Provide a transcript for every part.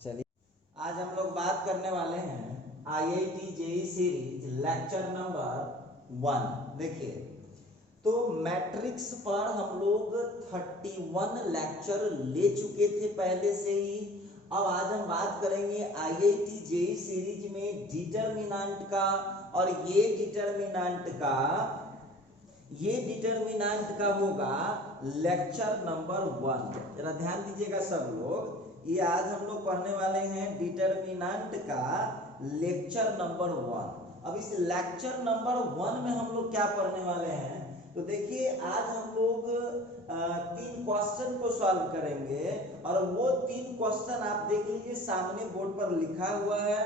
चलिए आज हम लोग बात करने वाले हैं IIT JEE series lecture number 1। देखिए तो मैट्रिक्स पर हम लोग 31 लेक्चर ले चुके थे पहले से ही। अब आज हम बात करेंगे आईआईटी जेई सीरीज में डिटरमिनेंट का, और ये डिटरमिनेंट का होगा लेक्चर नंबर 1। जरा ध्यान दीजिएगा सब लोग, ये आज हम लोग पढ़ने वाले हैं डिटरमिनेंट का लेक्चर नंबर 1। अब इस लेक्चर नंबर 1 में हम लोग क्या पढ़ने वाले हैं, तो देखिए आज हम लोग 3 क्वेश्चन को सॉल्व करेंगे, और वो 3 क्वेश्चन आप देख लीजिए सामने बोर्ड पर लिखा हुआ है।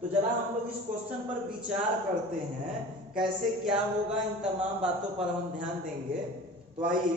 तो जरा हम लोग इस क्वेश्चन पर विचार करते हैं कैसे क्या होगा, इन तमाम बातों पर हम ध्यान देंगे। तो आइए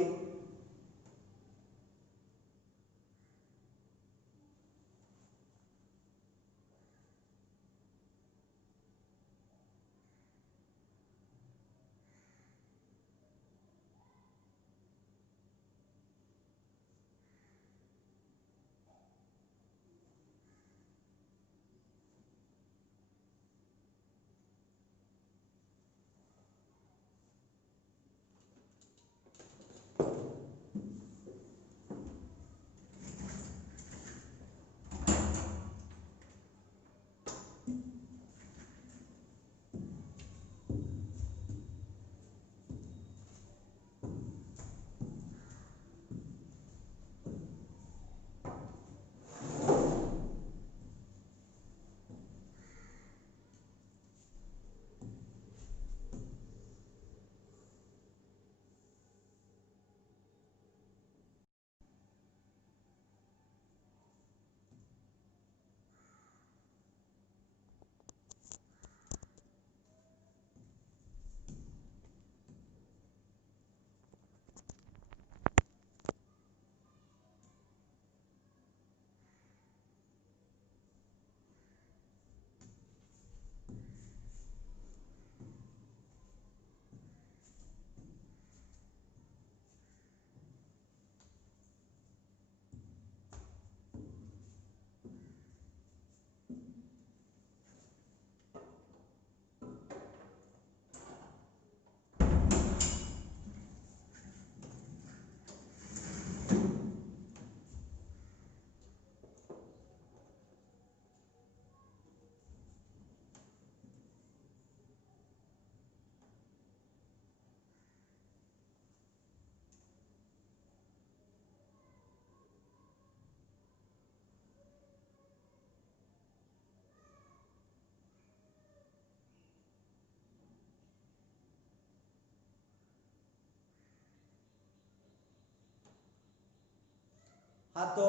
हाँ, तो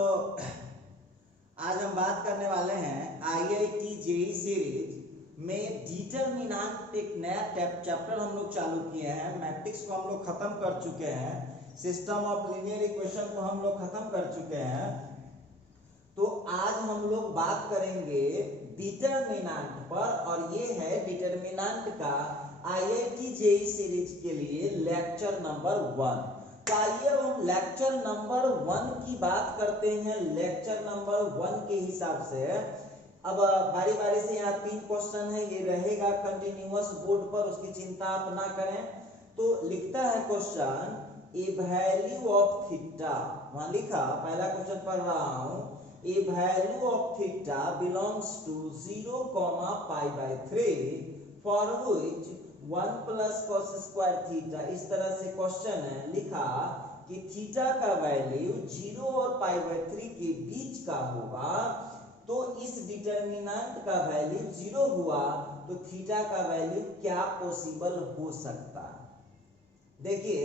आज हम बात करने वाले हैं आईआईटी जेई सीरीज में डिटरमिनेंट। एक नया चैप्टर हम लोग चालू किए हैं। मैट्रिक्स को हम लोग खत्म कर चुके हैं, सिस्टम ऑफ लीनियर इक्वेशन को हम लोग खत्म कर चुके हैं। तो आज हम लोग बात करेंगे डिटरमिनेंट पर, और ये है डिटरमिनेंट का आईआईटी जेई सीरीज के लिए लेक्चर नंबर 1। तो आइए अब हम लेक्चर नंबर 1 की बात करते हैं। लेक्चर नंबर 1 के हिसाब से अब बारी बारी से यहाँ 3 क्वेश्चन है, ये रहेगा कंटिन्यूअस बोर्ड पर, उसकी चिंता आप ना करें। तो लिखता है question a value of theta, वहां लिखा पहला क्वेश्चन पढ़ रहा हूं, a value of theta belongs to 0,π/3 for which 1 plus cos square theta. इस तरह से क्वेश्चन है, लिखा कि थीटा का वैल्यू 0 और π/3 के बीच का होगा। तो इस डिटरमिनेंट का वैल्यू 0 हुआ, तो थीटा का वैल्यू क्या पॉसिबल हो सकता है। देखिए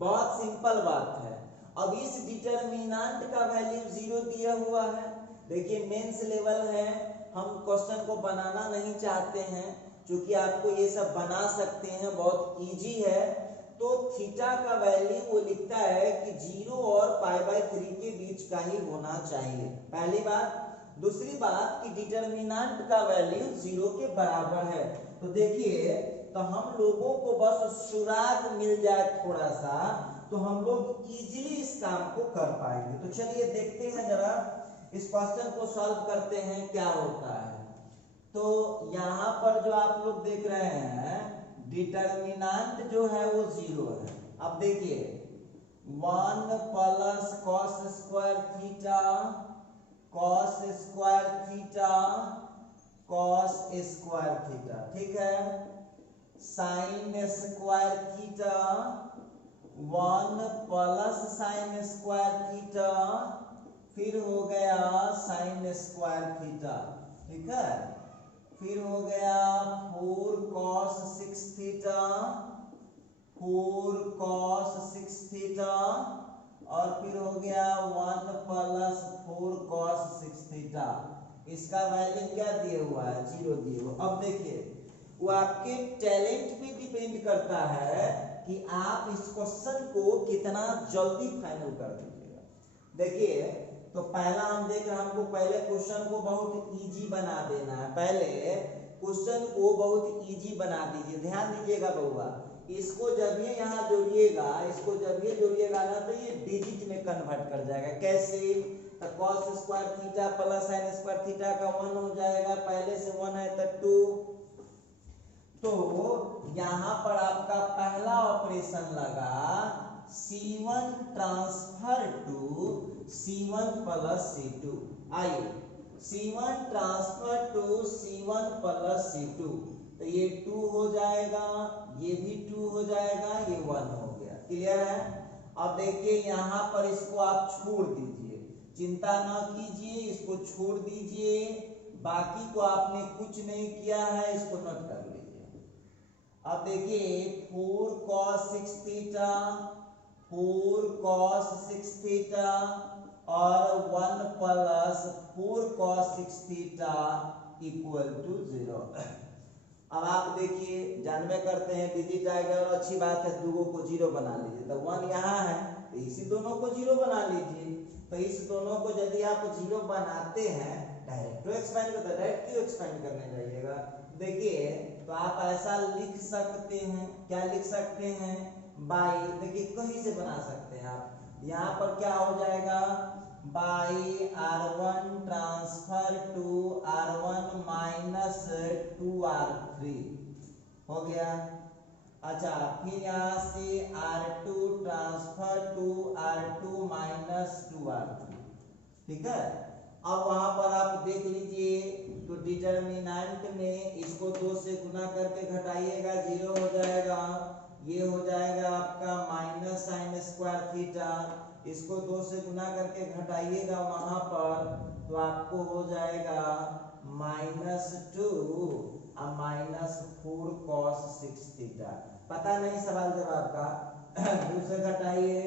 बहुत सिंपल बात है। अब इस डिटरमिनेंट का वैल्यू 0 दिया हुआ है। देखिए मेंस लेवल है, हम क्वेश्चन को बनाना नहीं चाहते हैं, क्योंकि आपको ये सब बना सकते हैं, बहुत इजी है। तो थीटा का वैल्यू वो लिखता है कि 0 और π/3 के बीच का ही होना चाहिए, पहली बात। दूसरी बात कि डिटरमिनेंट का वैल्यू 0 के बराबर है। तो देखिए, तो हम लोगों को बस सुराग मिल जाए थोड़ा सा, तो हम लोग इजीली इस काम को कर पाएंगे। तो चलिए देखते हैं जरा इस क्वेश्चन को सॉल्व करते हैं क्या होता है। तो यहाँ पर जो आप लोग देख रहे हैं डिटर्मिनेंट जो है वो 0 है। अब देखिए 1 plus cos square theta cos square theta cos square theta, ठीक है, sine square theta 1 plus sine square theta फिर हो गया साइन स्क्वायर थीटा, ठीक है, फिर हो गया 4 cos 6 थीटा 4 cos 6 थीटा और फिर हो गया 1 प्लस 4 cos 6 थीटा। इसका वैल्यू क्या दिए हुआ है, 0 दिए हुआ। अब देखिए वो आपके टैलेंट पे डिपेंड करता है कि आप इस क्वेश्चन को कितना जल्दी फाइनल कर दीजिएगा। देखिए तो पहला हम देख रहे हैं, हमको पहले क्वेश्चन को बहुत इजी बना देना है। पहले क्वेश्चन को बहुत इजी बना दीजिए, ध्यान दीजिएगा बउआ। इसको जब ये यहाँ जोड़िएगा, इसको जब ये जोड़िएगा ना तो ये डिजिट में कन्वर्ट कर जाएगा। कैसे, तो cos square theta plus sin square theta का 1 हो जाएगा, पहले से 1 है तो 2। तो यहाँ पर आपका पहला ऑपरेशन लगा C1 transfer to C1 plus C2। आइए C1 transfer to C1 plus C2, तो ये 2 हो जाएगा, ये भी 2 हो जाएगा, ये 1 हो गया। क्लियर है। अब देखिए यहाँ पर इसको आप छोड़ दीजिए, चिंता ना कीजिए, इसको छोड़ दीजिए, बाकी को आपने कुछ नहीं किया है, इसको नोट कर लीजिए। अब देखिए 4 cos 6 थीटा 4 cos 6 थीटा और 1 plus 4 cos 6 theta equal to 0। अब आप देखिए जानवे करते हैं डिजिट आएगा और अच्छी बात है, दोनों को 0 बना लीजिए। तो 1 यहाँ है तो इसी दोनों को 0 बना लीजिए। तो इस दोनों को यदि आप 0 बनाते हैं, डायरेक्ट एक्सपेंड करते हैं, डायरेक्ट क्यों एक्सपेंड करने जाइएगा। देखिए तो आप ऐसा लिख सकते हैं, क्या लिख सकते हैं, बाई, देखिए कहीं से बना सकते हैं आप। यहाँ पर क्या हो जाएगा, by R1 transfer to R1 minus 2R3 हो गया। अच्छा फिर यहाँ से R2 transfer to R2 minus 2R3, ठीक है। अब वहां पर आप देख लीजिए तो डिटर्मिनेंट में इसको 2 से गुना करके घटाइएगा, 0 हो जाएगा। ये हो जाएगा आपका माइनस साइन स्क्वायर थीटा, इसको 2 से गुना करके घटाइएगा वहां पर तो आपको हो जाएगा -2 और -4 cos 6 थीटा। पता नहीं सवाल जवाब का 2 से घटाइए,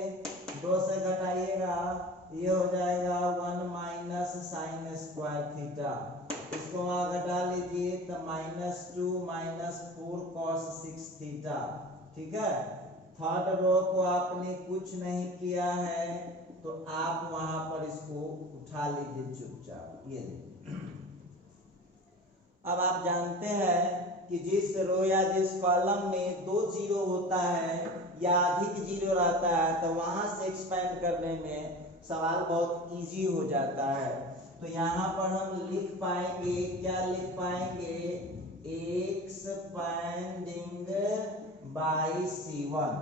2 से घटाइएगा, ये हो जाएगा 1 माइनस साइन स्क्वायर थीटा, इसको वहां घटा लीजिए तो -2 -4 cos 6 थीटा, ठीक है। थर्ड रो को आपने कुछ नहीं किया है तो आप वहां पर इसको उठा लीजिए चुपचाप, ये अब आप जानते हैं कि जिस रो या जिस कॉलम में 2 0 होता है या अधिक 0 रहता है तो वहां से एक्सपेंड करने में सवाल बहुत इजी हो जाता है। तो यहाँ पर हम लिख पाएंगे, क्या लिख पाएंगे, एक्सपेंडिंग बाई C1।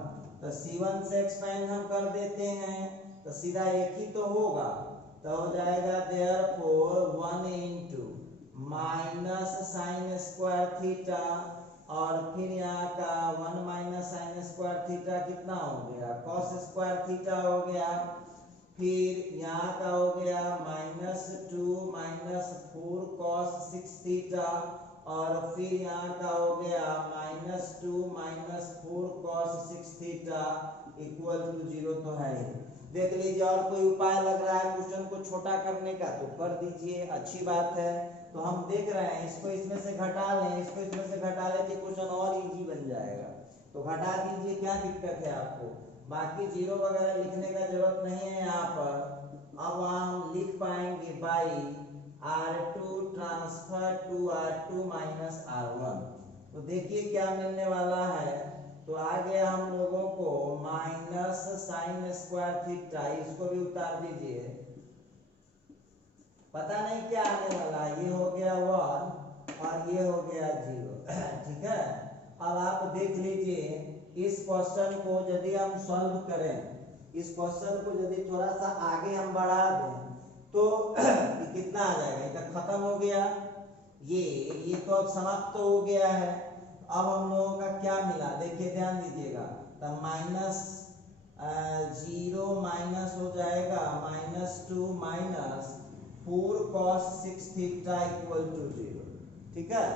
तो C1 से एक्सपेंड हम कर देते हैं तो सीधा एक ही तो होगा, तो हो जाएगा therefore 1 into minus sine square theta और फिर यहाँ का 1 माइनस साइन स्क्वायर थीटा कितना हो गया, कॉस स्क्वायर थीटा हो गया। फिर यहाँ का हो गया -2 -4 cos 6 थीटा और फिर यहाँ का हो गया -2 -4 cos 6 थीटा इक्वल टू 0 तो है। देख लीजिए और कोई उपाय लग रहा है क्वेश्चन को छोटा करने का तो कर दीजिए, अच्छी बात है। तो हम देख रहे हैं इसको इसमें से घटा लें, इसको इसमें से घटा लें तो क्वेश्चन और इजी बन जाएगा। तो घटा दीजिए, क्या दिक्कत है आपको, बाकी 0 वगैरह लिखने का जरूरत नहीं है यहाँ पर। अब हम लिख पाएंगे by R2 transfer to R2 minus R1। तो देखिए क्या मिलने वाला है, तो आ गया हम लोगों को माइनस साइन स्क्वायर थीटा, इसको भी उतार दीजिए, पता नहीं क्या आने वाला है। ये हो गया 1 और ये हो गया 0। ठीक है, अब आप देख लीजिए इस क्वेश्चन को यदि हम सॉल्व करें, इस क्वेश्चन को यदि थोड़ा सा आगे हम बढ़ा दें तो ये कितना आ जाएगा, ये खत्म हो गया, ये तो अब समाप्त हो गया है। अब हम लोगों का क्या मिला, देखिए ध्यान दीजिएगा, तब -0 माइनस हो जाएगा -2 minus 4 cos 6 theta equal to 0। ठीक है,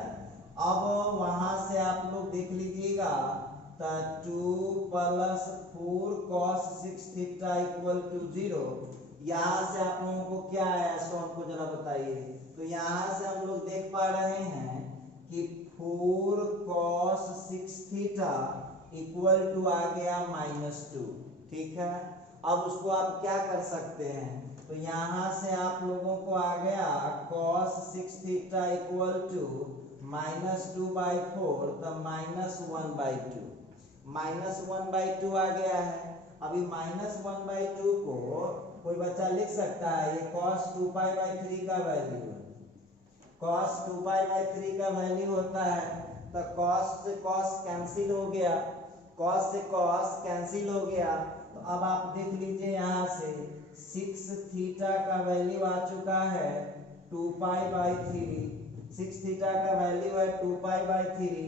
अब वहां से आप लोग देख लीजिएगा, तो 2 plus 4 cos 6 theta equal to 0। यहाँ से आप लोगों को क्या आया सो हमको जरा बताइए। तो यहाँ से हम लोग देख पा रहे हैं कि 4 cos 6 थीटा इक्वल टू आ गया -2। ठीक है, अब उसको आप क्या कर सकते हैं, तो यहाँ से आप लोगों को आ गया cos 6 थीटा इक्वल टू -2/4, तब -1/2, -1/2 आ गया है। अभी -1/2 को कोई बच्चा लिख सकता है, ये cos 2π/3 का वैल्यू है, cos 2π/3 का वैल्यू होता है। तो cos से cos कैंसिल हो गया, cos से cos कैंसिल हो गया। तो अब आप देख लीजिए यहाँ से 6 थीटा का वैल्यू आ चुका है 2π/3, 6 थीटा का वैल्यू है 2π/3।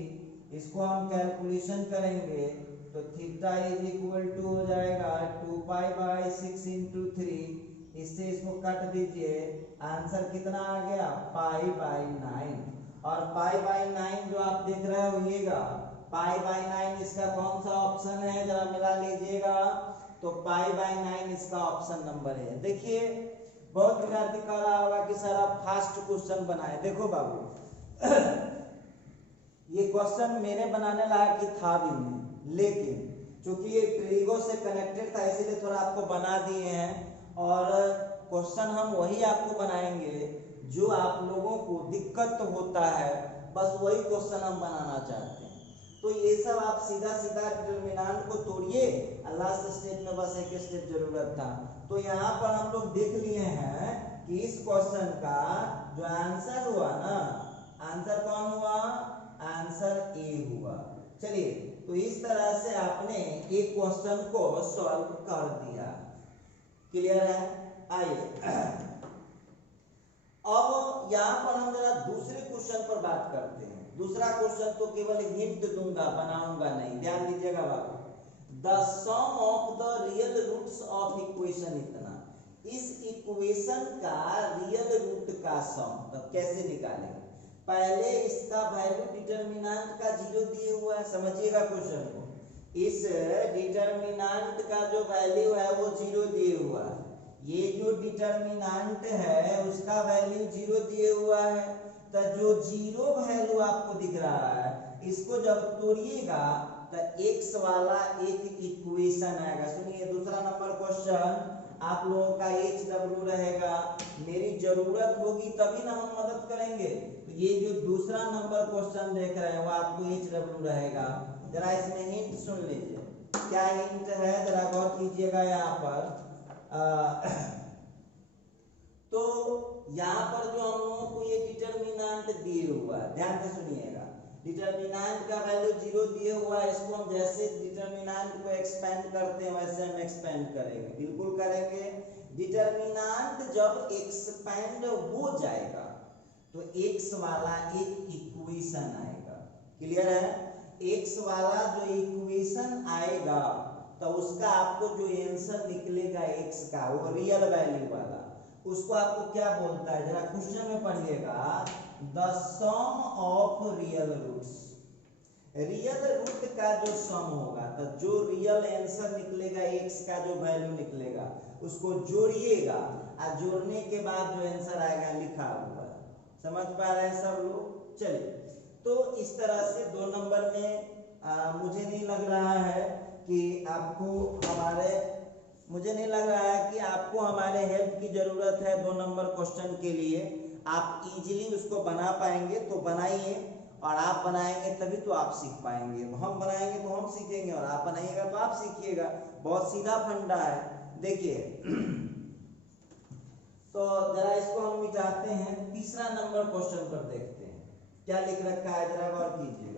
इसको हम कैलकुलेशन करेंगे तो थीटा इज इक्वल टू हो जाएगा 2π/6 इंटू 3। इससे इसको कट दीजिए, आंसर कितना आ गया π/9। और π/9 जो आप देख रहे होइएगा, π/9 इसका कौन सा ऑप्शन है जरा मिला लीजिएगा, तो π/9 इसका ऑप्शन नंबर है। देखिए बहुत विद्यार्थी कह रहा होगा कि सर आप फास्ट क्वेश्चन बनाए। देखो बाबू ये क्वेश्चन मेरे बनाने लायक ही था भी नहीं, लेकिन चूंकि ये ट्रिगो से कनेक्टेड था इसीलिए थोड़ा आपको बना दिए हैं। और क्वेश्चन हम वही आपको बनाएंगे जो आप लोगों को दिक्कत होता है, बस वही क्वेश्चन हम बनाना चाहते हैं। तो ये सब आप सीधा सीधा डिटरमिनेंट को तोड़िए, लास्ट स्टेप में बस एक स्टेप जरूरत था। तो यहाँ पर हम लोग देख लिए हैं कि इस क्वेश्चन का जो आंसर हुआ ना, आंसर कौन हुआ, आंसर ए हुआ। चलिए, तो इस तरह से आपने एक क्वेश्चन को सॉल्व कर दिया। क्लियर है? आइए अब यहाँ पर हम जरा दूसरे क्वेश्चन पर बात करते हैं। दूसरा क्वेश्चन तो केवल हिंट दूंगा, बनाऊंगा नहीं। ध्यान दीजिएगा बाबू, the sum of the real roots of equation इतना, इस इक्वेशन का रियल रूट का सम तो कैसे निकालेंगे। पहले इसका वैल्यू डिटरमिनेंट का 0 दिए हुआ है, समझिएगा क्वेश्चन को। इस डिटरमिनेंट का जो वैल्यू है वो 0 दिए हुआ है। ये जो डिटरमिनेंट है उसका वैल्यू 0 दिए हुआ है। तो जो 0 वैल्यू आपको दिख रहा है इसको जब तोड़िएगा तो x वाला एक इक्वेशन आएगा। सुनिए दूसरा नंबर क्वेश्चन आप लोगों का HW रहेगा। मेरी जरूरत होगी तभी ना हम मदद करेंगे। तो ये जो दूसरा नंबर क्वेश्चन देख रहे हैं वो आपको HW रहेगा। जरा इसमें हिंट सुन लीजिए, क्या हिंट है जरा गौर कीजिएगा। यहाँ पर तो यहाँ पर जो हम लोगों को ये डिटरमिनेंट दिए हुआ है, ध्यान से सुनिएगा। डिटरमिनेंट का वैल्यू 0 दिए हुआ है। इसको हम जैसे डिटरमिनेंट को एक्सपेंड करते हैं वैसे हम एक्सपेंड करेंगे, बिल्कुल करेंगे। डिटरमिनेंट जब एक्सपेंड हो जाएगा तो x वाला एक इक्वेशन आएगा। क्लियर है? x वाला जो इक्वेशन आएगा तो उसका आपको जो आंसर निकलेगा x का, वो रियल वैल्यू वाला, उसको आपको क्या बोलता है जरा क्वेश्चन में पढ़िएगा, the sum of real roots. Real root का जो सम होगा तो जो रियल आंसर निकलेगा x का जो वैल्यू निकलेगा उसको जोड़िएगा और जोड़ने के बाद जो आंसर आएगा लिखा हुआ है। समझ पा रहे हैं सब लोग? चलिए, तो इस तरह से 2 नंबर में मुझे नहीं लग रहा है कि आपको हमारे हेल्प की जरूरत है 2 नंबर क्वेश्चन के लिए। आप इजीली उसको बना पाएंगे तो बनाइए, और आप बनाएंगे तभी तो आप सीख पाएंगे। हम बनाएंगे तो हम सीखेंगे और आप बनाइएगा तो आप सीखिएगा। बहुत सीधा फंडा है। देखिए तो जरा इसको हम मिटाते हैं, तीसरा नंबर क्वेश्चन पर देखते हैं क्या लिख रखा है, जरा गौर कीजिएगा।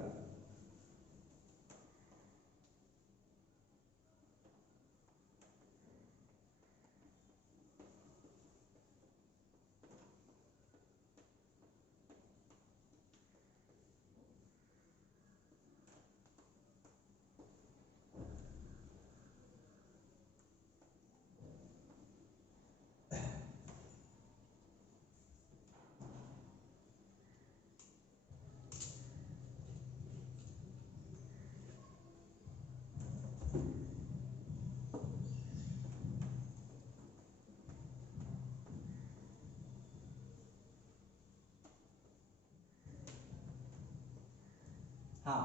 हाँ,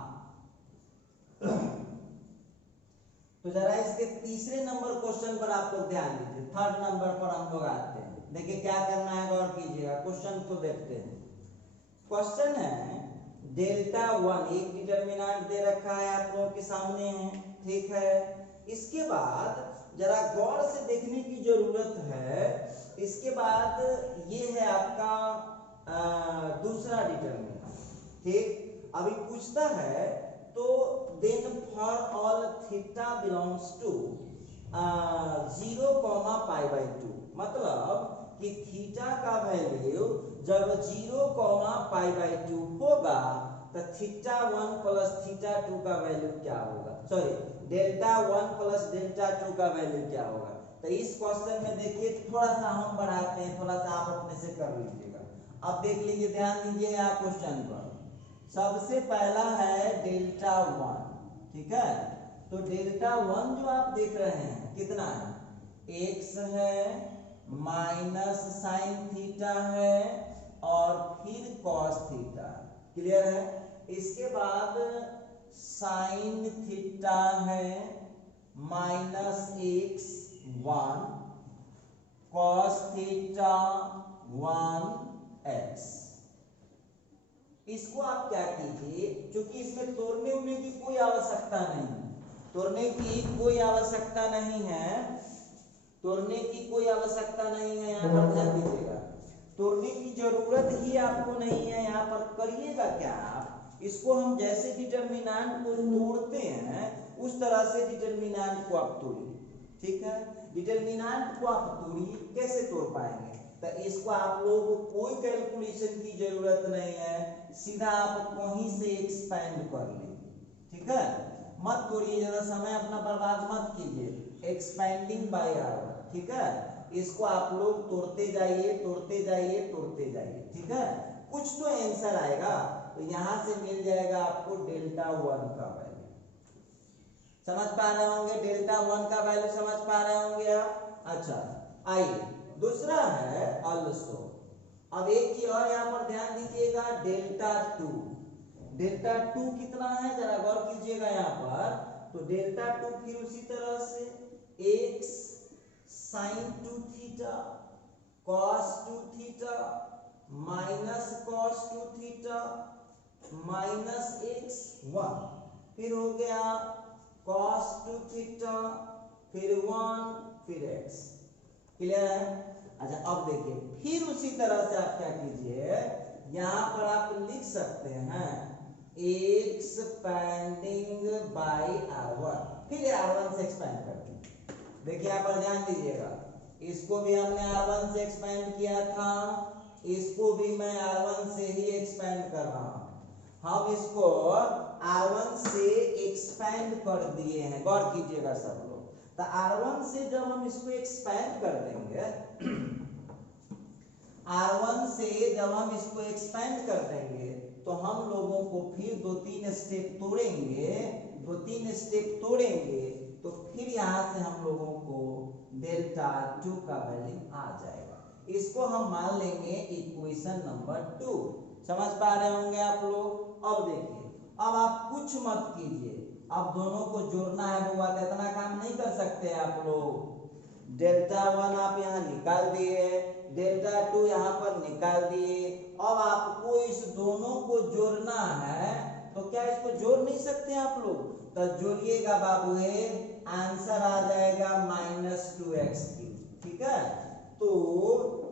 तो जरा इसके तीसरे नंबर क्वेश्चन पर आप लोग ध्यान दीजिए। थर्ड नंबर पर हम लोग आते हैं। देखिए क्या करना है, गौर कीजिएगा, क्वेश्चन को देखते हैं। क्वेश्चन है डेल्टा वन, एक डिटरमिनेंट दे रखा है आप लोगों के सामने है, ठीक है। इसके बाद जरा गौर से देखने की जरूरत है। इसके बाद ये है आपका दूसरा डिटरमिनेंट, ठीक। अभी पूछता है तो then for all theta belongs to 0,π/2, मतलब कि थीटा का वैल्यू जब 0,π/2 होगा तो थीटा 1 प्लस थीटा 2 का वैल्यू क्या होगा, सॉरी डेल्टा 1 प्लस डेल्टा 2 का वैल्यू क्या होगा। तो इस क्वेश्चन में देखिए थोड़ा सा हम बढ़ाते हैं, थोड़ा सा आप अपने से कर लीजिएगा। अब देख लीजिए, ध्यान दीजिए यहाँ क्वेश्चन पर। सबसे पहला है डेल्टा 1, ठीक है। तो डेल्टा 1 जो आप देख रहे हैं कितना है, x है माइनस साइन थीटा है और फिर कॉस थीटा, क्लियर है। इसके बाद साइन थीटा है minus x 1, cos theta 1x। इसको आप क्या कीजिए, क्योंकि इसमें तोड़ने उड़ने की कोई आवश्यकता नहीं है, तोड़ने की कोई आवश्यकता नहीं है, तोड़ने की कोई आवश्यकता नहीं है, यहाँ पर ध्यान दीजिएगा। तोड़ने की जरूरत ही आपको नहीं है। यहाँ पर करिएगा क्या, आप इसको हम जैसे डिटरमिनेंट को तोड़ते हैं उस तरह से डिटरमिनेंट को आप तोड़िए, ठीक है। डिटरमिनेंट को आप तोड़िए, कैसे तोड़ पाएंगे, तो इसको आप लोगों को कोई कैलकुलेशन की जरूरत नहीं है, सीधा आप कहीं से एक्सपेंड कर लीजिए, ठीक है। मत तोड़िए, ज्यादा समय अपना बर्बाद मत कीजिए। एक्सपेंडिंग बाय आवर, ठीक है। इसको आप लोग तोड़ते जाइए, तोड़ते जाइए, तोड़ते जाइए, ठीक है। कुछ तो आंसर आएगा, तो यहां से मिल जाएगा आपको डेल्टा 1 का वैल्यू। समझ पा रहे होंगे, डेल्टा 1 का वैल्यू समझ पा रहे होंगे आप। अच्छा, आइए दूसरा है अल्सो। अब एक की और यहाँ पर ध्यान दीजिएगा, डेल्टा 2। डेल्टा 2 कितना है, जरा गौर कीजिएगा यहाँ पर। तो डेल्टा 2 फिर उसी तरह से x sine 2 theta cos 2 theta minus cos 2 theta minus x 1, फिर हो गया कॉस 2 थीटा, फिर 1, फिर x, क्लियर है। अच्छा, अब देखिए फिर उसी तरह से आप क्या कीजिए, यहां पर आप लिख सकते हैं एक्सपेंडिंग बाय r1, फिर r1 से एक्सपेंड करते हैं। देखिए यहाँ पर ध्यान दीजिएगा, इसको भी हमने r1 से एक्सपेंड किया था, इसको भी मैं r1 से ही एक्सपेंड कर रहा हूं। हम इसको r1 से एक्सपेंड कर दिए हैं, गौर कीजिएगा सब लोग। तो R1 से जब हम इसको एक्सपेंड कर देंगे, R1 से जब हम इसको एक्सपेंड कर देंगे तो हम लोगों को फिर 2-3 स्टेप तोड़ेंगे, 2-3 स्टेप तोड़ेंगे तो फिर यहाँ से हम लोगों को डेल्टा 2 का वैल्यू आ जाएगा। इसको हम मान लेंगे इक्वेशन नंबर 2। समझ पा रहे होंगे आप लोग। अब देखिए, अब आप कुछ मत कीजिए, अब दोनों को जोड़ना है बुआ, तो इतना काम नहीं कर सकते आप लोग। डेल्टा 1 आप यहाँ निकाल दिए, डेल्टा 2 यहाँ पर निकाल दिए। अब आपको इस दोनों को जोड़ना है, तो क्या इसको जोड़ नहीं सकते आप लोग, तो जोड़िएगा बाबू, आंसर आ जाएगा -2x3, ठीक है। तो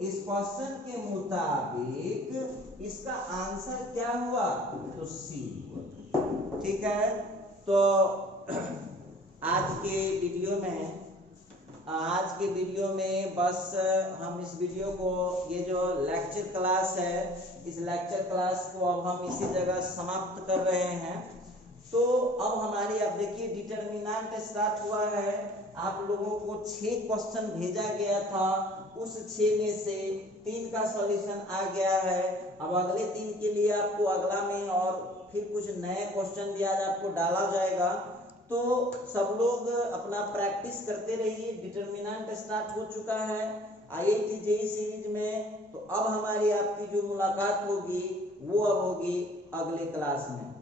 इस क्वेश्चन के मुताबिक इसका आंसर क्या हुआ? तो सी हुआ। ठीक है, तो आज के वीडियो में बस हम इस वीडियो को, ये जो लेक्चर क्लास है, इस लेक्चर क्लास को अब हम इसी जगह समाप्त कर रहे हैं। तो अब हमारी, अब देखिए डिटरमिनेंट स्टार्ट हुआ है। आप लोगों को 6 क्वेश्चन भेजा गया था, उस 6 में से 3 का सॉल्यूशन आ गया है। अब अगले 3 के लिए आपको अगला में और फिर कुछ नए क्वेश्चन भी आज आपको डाला जाएगा। तो सब लोग अपना प्रैक्टिस करते रहिए। डिटरमिनेंट स्टार्ट हो चुका है IIT JEE सीरीज में। तो अब हमारी आपकी जो मुलाकात होगी वो अब होगी अगले क्लास में।